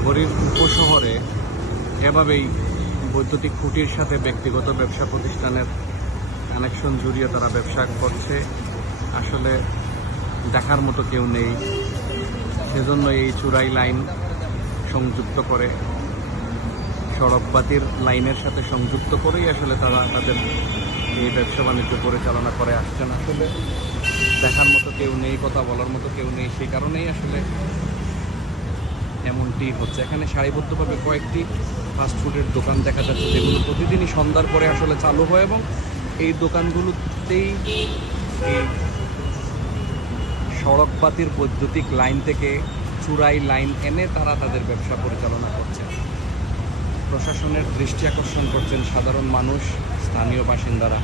নগরীর উপশহরে এভাবেই বৈদ্যুতিক খুঁটির সাথে ব্যক্তিগত ব্যবসা প্রতিষ্ঠানের কানেকশন জুড়িয়ে তারা ব্যবসা করছে। আসলে দেখার মতো কেউ নেই, সেজন্য এই চূড়াই লাইন সংযুক্ত করে সড়কবাতির লাইনের সাথে সংযুক্ত করেই আসলে তারা তাদের এই ব্যবসা বাণিজ্য পরিচালনা করে আসছেন। আসলে দেখার মতো কেউ নেই, কথা বলার মতো কেউ নেই, সেই কারণেই আসলে এমনটি হচ্ছে। এখানে সারিবদ্ধভাবে কয়েকটি ফাস্টফুডের দোকান দেখা যাচ্ছে, যেগুলো প্রতিদিনই সন্ধ্যার পরে আসলে চালু হয় এবং এই দোকানগুলোতেই এই সড়কবাতির বৈদ্যুতিক লাইন থেকে চূড়াই লাইন এনে তারা তাদের ব্যবসা পরিচালনা করছে। প্রশাসনের দৃষ্টি আকর্ষণ করছেন সাধারণ মানুষ, স্থানীয় বাসিন্দারা।